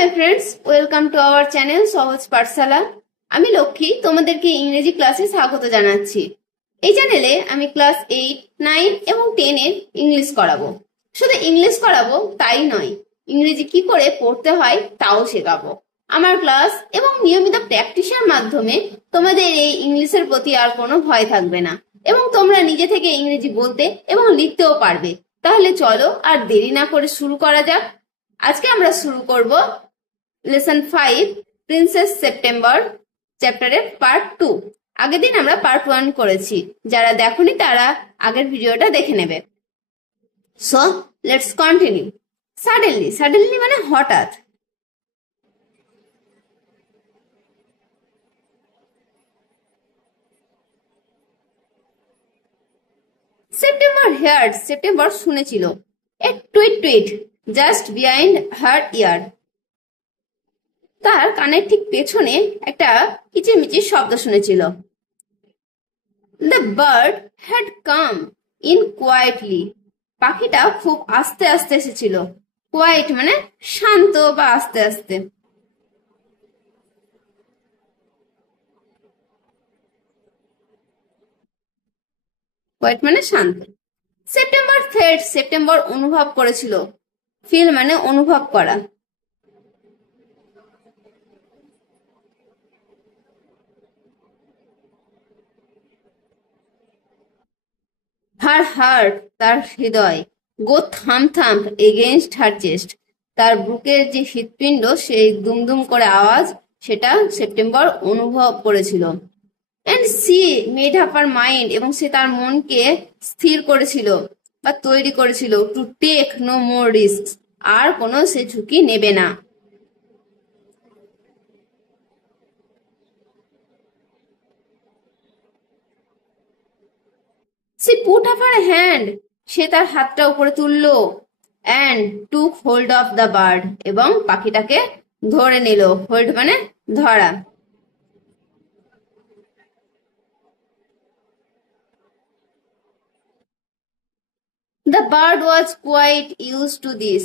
My friends, welcome to our channel সহজ পাঠশালা। আমি লক্ষ্মী তোমাদেরকে ইংরেজি ক্লাসে স্বাগত জানাচ্ছি। এই চ্যানেলে আমি ক্লাস 8, 9 এবং 10 এর ইংলিশ করাবো। শুধু ইংলিশ করাবো তাই নয়, ইংরেজি কি করে পড়তে হয় তাও শেখাবো। আমার ক্লাস এবং নিয়মিত প্র্যাকটিসের মাধ্যমে তোমাদের এই ইংলিশের প্রতি আর কোনো ভয় থাকবে না এবং তোমরা নিজে থেকে ইংরেজি বলতে এবং লিখতেও পারবে। তাহলে চলো আর দেরি না করে শুরু করা যাক। আজকে আমরা শুরু করব লেসন 5 প্রিন্সেস সেপ্টেম্বর চ্যাপ্টারের পার্ট 2। আগের দিন আমরা পার্ট 1 করেছি, যারা দেখোনি তারা আগের ভিডিওটা দেখে নেবে। So let's continue. সাডেনলি মানে হঠাৎ। সেপ্টেম্বর শুনেছিল a tweet just behind her ear. তার কানের ঠিক পেছনে একটা কিচিরমিচির শব্দ শুনেছিল। The bird had come in quietly. পাখিটা খুব আস্তে আস্তে এসেছিল। কোয়াইট মানে শান্ত বা আস্তে আস্তে। কোয়াইট মানে শান্ত। সেপ্টেম্বর অনুভব করেছিল। ফিল মানে অনুভব করা। হার হার্ট তার হৃদয়। গো থাম্প এগেইনস্ট হার চেস্ট। তার বুকের যে হৃৎপিণ্ড সেই দুমদুম করে আওয়াজ, সেটা সেপ্টেম্বর অনুভব করেছিল। And she made up her mind, এবং সে তার মনকে স্থির করেছিল বা তৈরি করেছিল to take no more risk, আর কোনো সে ঝুঁকি নেবে না। সে পুট আপ হার হ্যান্ড, সে তার হাতটা উপরে তুললো। And took hold of the bird, এবং পাখিটাকে ধরে নিল। হোল্ড মানে ধরা। The bird was quite used to this.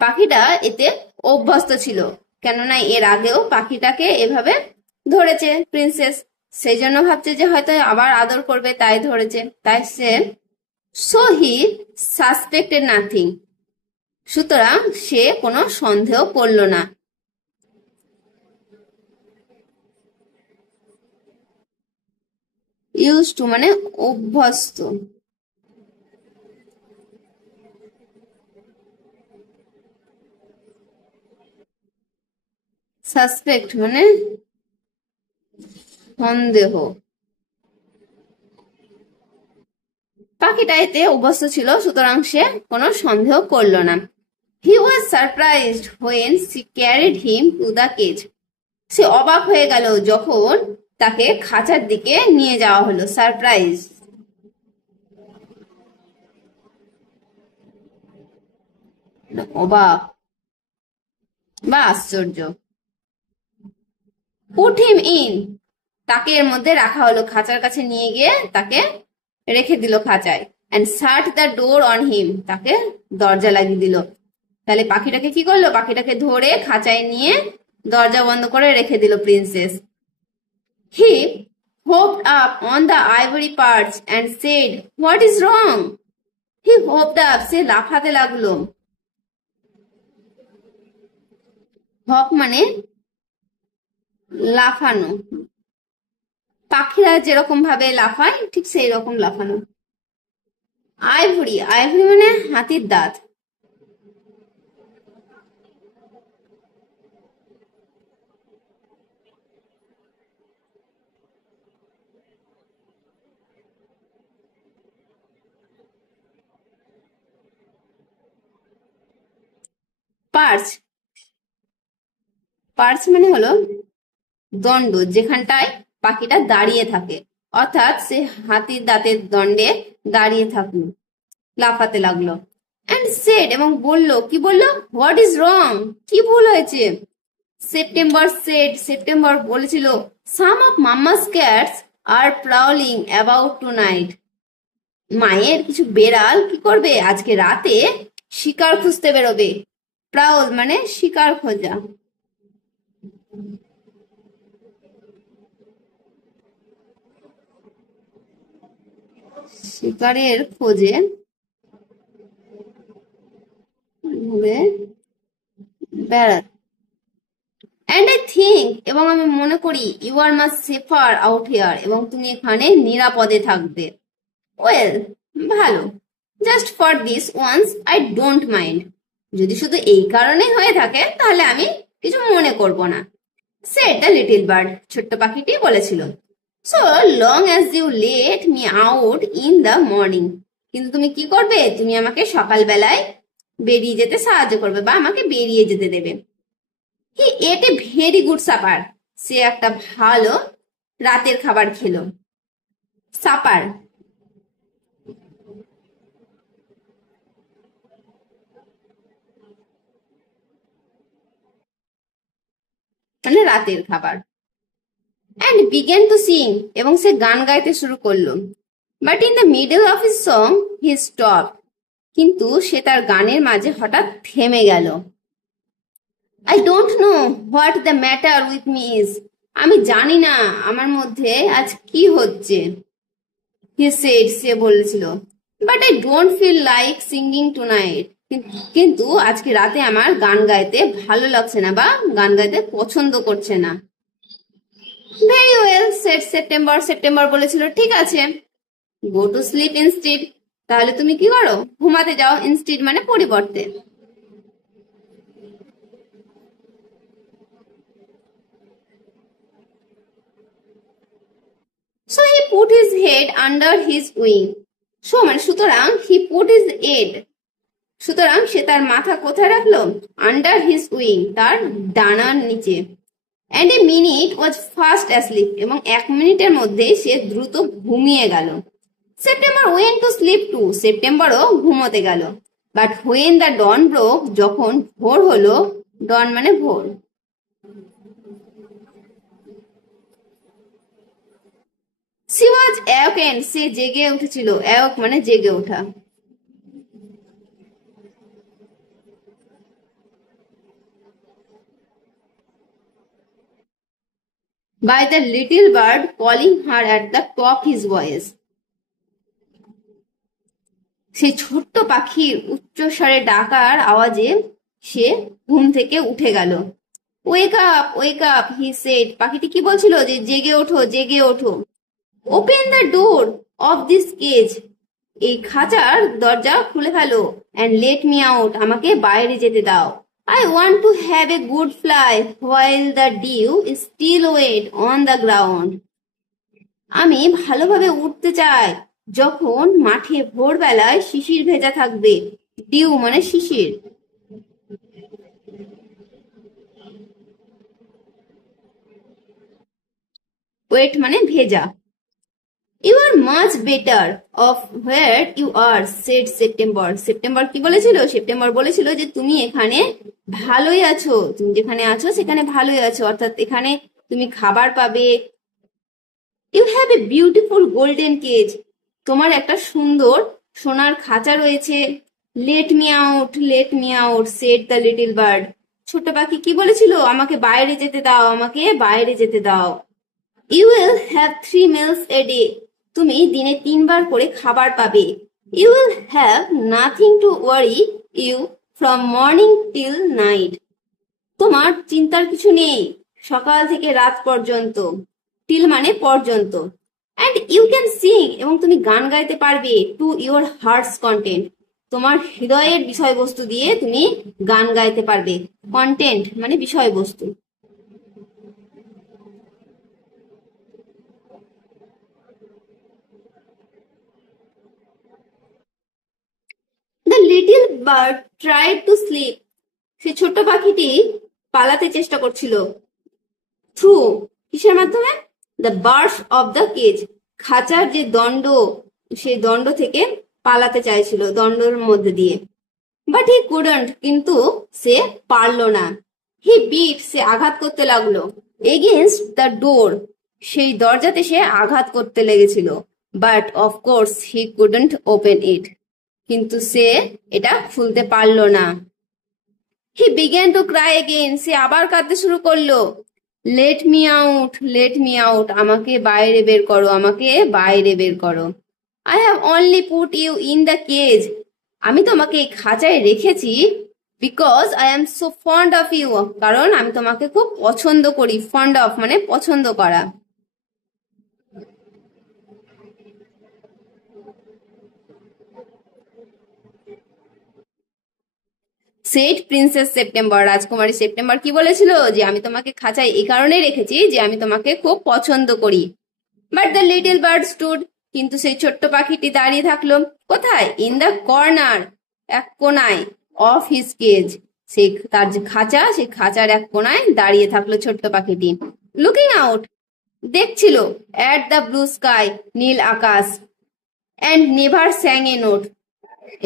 পাখিটা এতে অভ্যস্ত ছিল, কেননা এর আগেও পাখিটাকে এভাবে ধরেছে প্রিন্সেস। সেই জন্য ভাবছে যে হয়তো আবার আদর করবে, তাই ধরেছে। তাই say so he suspected nothing, সুতরাং সে কোনো সন্দেহ করল না। ইউজ টু মানে অভ্যস্ত। সাসপেক্ট মানে সন্দেহ। পাখিটা এতে অভ্যস্ত ছিল, সুতরাং সে কোনো সন্দেহ করল না। He was surprised when she carried him to the cage. সে অবাক হয়ে গেল যখন তাকে খাঁচার দিকে নিয়ে যাওয়া হলো। সারপ্রাইজ অবাক বা আশ্চর্য। পুট হিম ইন, তাকে এর মধ্যে রাখা হলো। খাঁচার কাছে নিয়ে গিয়ে তাকে রেখে দিল খাঁচায়। And shut the door on him, তাকে দরজা লাগিয়ে দিল। তাহলে পাখিটাকে কি করলো? পাখিটাকে ধরে খাঁচায় নিয়ে দরজা বন্ধ করে রেখে দিল princess. He hopped up on the ivory perch and said, "What is wrong?" He hopped up, সে লাফাতে লাগলো। হপ মানে লাফানো। পাখিরা যেরকম ভাবে লাফায় ঠিক সেই রকম লাফানো। আইভরি মানে হাতির দাঁত। পার্চ মানে হলো দণ্ড, যেখানটায় পাখিটা দাঁড়িয়ে থাকে। অর্থাৎ সে হাতির দাঁতের দণ্ডে দাঁড়িয়ে থাকলো, লাফাতে লাগলো। এন্ড সেড, এবং বললো। কি বললো? হোয়াট ইজ রং, কি ভুল হয়েছে? সেপ্টেম্বর বলেছিল, some of mamma's cats are prowling about tonight. মায়ের কিছু বেড়াল কি করবে? আজকে রাতে শিকার খুঁজতে বেরোবে। প্রাউল মানে শিকার খোঁজা। শিকারের খোঁজে ঘুরে বেড়াত। And I think, এবং আমি মনে করি, you are much safer out here, এবং তুমি এখানে নিরাপদে থাকবে। Well, ভালো। Just for this once, I don't mind. যদি শুধু এই কারণে হয়ে থাকে তাহলে আমি কিছু মনে করব না। Said the little bird, ছোট্ট পাখিটি বলেছিল। So long as you let me out in the morning. কিন্তু তুমি কি করবে? তুমি আমাকে সকালবেলায় বেরিয়ে যেতে সাহায্য করবে বা আমাকে বেরিয়ে যেতে দেবে। He ate a very good supper. সে একটা ভালো রাতের খাবার খেলো। সাপার মানে রাতের খাবার। And began to sing, এবং সে গান গাইতে শুরু করলো। But in the middle of his song, he stopped. কিন্তু সে তার গানের মাঝে হঠাৎ থেমে গেল। I don't know what the matter with me is. আমি জানি না আমার মধ্যে আজ কি হচ্ছে। He said, সে বলেছিল। But I don't feel like singing tonight. কিন্তু আজকে রাতে আমার গান গাইতে ভালো লাগছে না বা গান গাইতে পছন্দ করছে না। Very well, said September. September বলেছিল, ঠিক আছে। Go to sleep instead. তাহলে তুমি কি করো? ঘুমাতে যাও। Instead মানে পরিবর্তে। So he put his head under his wing. So মানে সুতরাং he put his head. সুতরাং সে তার মাথা কোথায় রাখলো? Under his wing, তার ডানার নিচে। And a minute was fast asleep. এবং 1 মিনিটের মধ্যে সে দ্রুত ঘুমিয়ে গেল। September went to sleep too. সেপ্টেম্বরও ঘুমোতে গেল। But when the dawn broke, যখন ভোর হলো, dawn মানে ভোর। She was awakened. সে জেগে উঠেছিল। awake মানে জেগে ওঠা। By the little bird calling her at the top his voice. সেই ছোট্ট পাখির উচ্চস্বরে ডাকার আওয়াজে সে ঘুম থেকে উঠে গেল। Wake up, wake up, he said. পাখিটি কি বলছিল? যে জেগে ওঠো, জেগে ওঠো। Open the door of this cage. এই খাঁচার দরজা খুলে ফেলো। অ্যান্ড লেট মি আউট, আমাকে বাইরে যেতে দাও। I want to have a good fly while the dew is still wet on the ground. আমি ভালোভাবে উঠতে চাই যখন মাঠে ভোরবেলায় শিশির ভেজা থাকবে। ডিউ মানে শিশির। ওয়েট মানে ভেজা। You are much better off where you are, said September. September কি বলেছিল? সেপ্টেম্বর বলেছিল যে তুমি এখানে ভালোই আছো। তুমি যেখানে আছো সেখানে ভালোই আছো, অর্থাৎ এখানে তুমি খাবার পাবে। You have a beautiful golden cage. তোমার একটা সুন্দর সোনার খাঁচা রয়েছে। Let me out, let me out, said the little bird. ছোট পাখি কি বলেছিল? আমাকে বাইরে যেতে দাও, আমাকে বাইরে যেতে দাও। You will have 3 meals a day. তুমি দিনে 3 বার করে খাবার পাবে। You will have nothing to worry you from morning till night. তোমার চিন্তার কিছু নেই সকাল থেকে রাত পর্যন্ত। till মানে পর্যন্ত। And you can sing, এবং তুমি গান গাইতে পারবে to your heart's content. তোমার হৃদয়ের বিষয়বস্তু দিয়ে তুমি গান গাইতে পারবে। content মানে বিষয়বস্তু। The little bird tried to sleep. সে ছোট্ট পাখিটি পালাতে চেষ্টা করছিল। Through কিসের মাধ্যমে? The bars of the cage. খাঁচার যে দণ্ড, সেই দণ্ড থেকে পালাতে চাইছিল, দণ্ডের মধ্যে দিয়ে। But he couldn't. কিন্তু সে পারল না। He beat. সে আঘাত করতে লাগলো। Against the door. সেই দরজাতে সে আঘাত করতে লেগেছিল। But of course he couldn't open it. কিন্তু সে এটা খুলতে পারল না। He began to cry again. সে আবার কাঁদতে শুরু করলো। লেট মি আউট, আমাকে বাইরে বের করো, আমাকে বাইরে বের করো। I have only put you in the cage, আমি তোমাকে এই খাঁচায় রেখেছি because I am so fond of you, কারণ আমি তোমাকে খুব পছন্দ করি। ফন্ড অফ মানে পছন্দ করা। সেট প্রিন্সেস সেপ্টেম্বর, রাজকুমারী সেপ্টেম্বর কি বলেছিল? যে আমি তোমাকে খাঁচায় এই কারণে রেখেছি যে আমি তোমাকে খুব পছন্দ করি। But the little bird stood, কিন্তু সেই ছোট্ট পাখিটি দাঁড়িয়ে থাকলো কোথায়? ইন দ্য কর্নার, এক কোনায়। অফ হিজ কেজ, সেই তার যে খাঁচা, সেই খাঁচার এক কোনায় দাঁড়িয়ে থাকলো ছোট্ট পাখিটি। লুকিং আউট, দেখছিল। অ্যাট দ্য ব্লু স্কাই, নীল আকাশ। And never sang a note,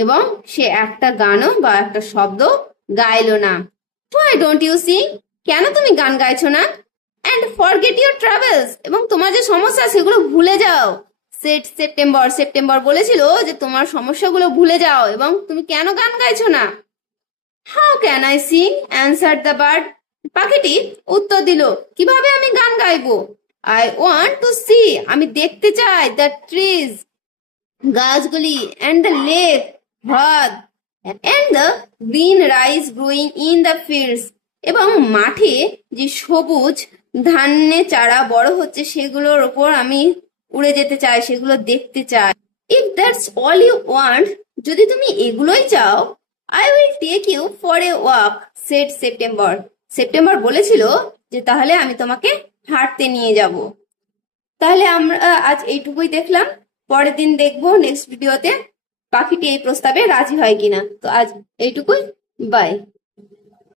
এবং সে একটা গানও বা একটা শব্দ গাইলো না। হোয়াই ডোন্ট ইউ সিং, কেন তুমি গান গাইছো না? অ্যান্ড ফরগেট ইউর ট্রাভেলস, এবং তোমার যে সমস্যা সেগুলো ভুলে যাও। সেট সেপ্টেম্বর, সেপ্টেম্বর বলেছিল যে তোমার সমস্যাগুলো ভুলে যাও, এবং তুমি কেন গান গাইছো না? How can I sing, answer the bird, পাখিটি উত্তর দিল, কিভাবে আমি গান গাইবো? আই ওয়ান্ট টু সি, আমি দেখতে চাই, দ্য ট্রিজ, গাছগুলি, অ্যান্ড দ্য লেক, হ্রদ, and the green rice growing in the fields, এবং মাঠে যে সবুজ ধান্যে চারা বড় হচ্ছে সেগুলোর ওপর আমি উড়ে যেতে চাই, সেগুলো দেখতে চাই। If that's all you want, যদি তুমি এগুলোই চাও, I will take you for a walk, said September, September বলেছিল যে তাহলে আমি তোমাকে হাঁটতে নিয়ে যাব। তাহলে আমরা আজ এইটুকুই দেখলাম, পরের দিন দেখবো নেক্সট ভিডিওতে পাখিটি এই প্রস্তাবে রাজি হয় কিনা। তো আজ এইটুকুই, বাই।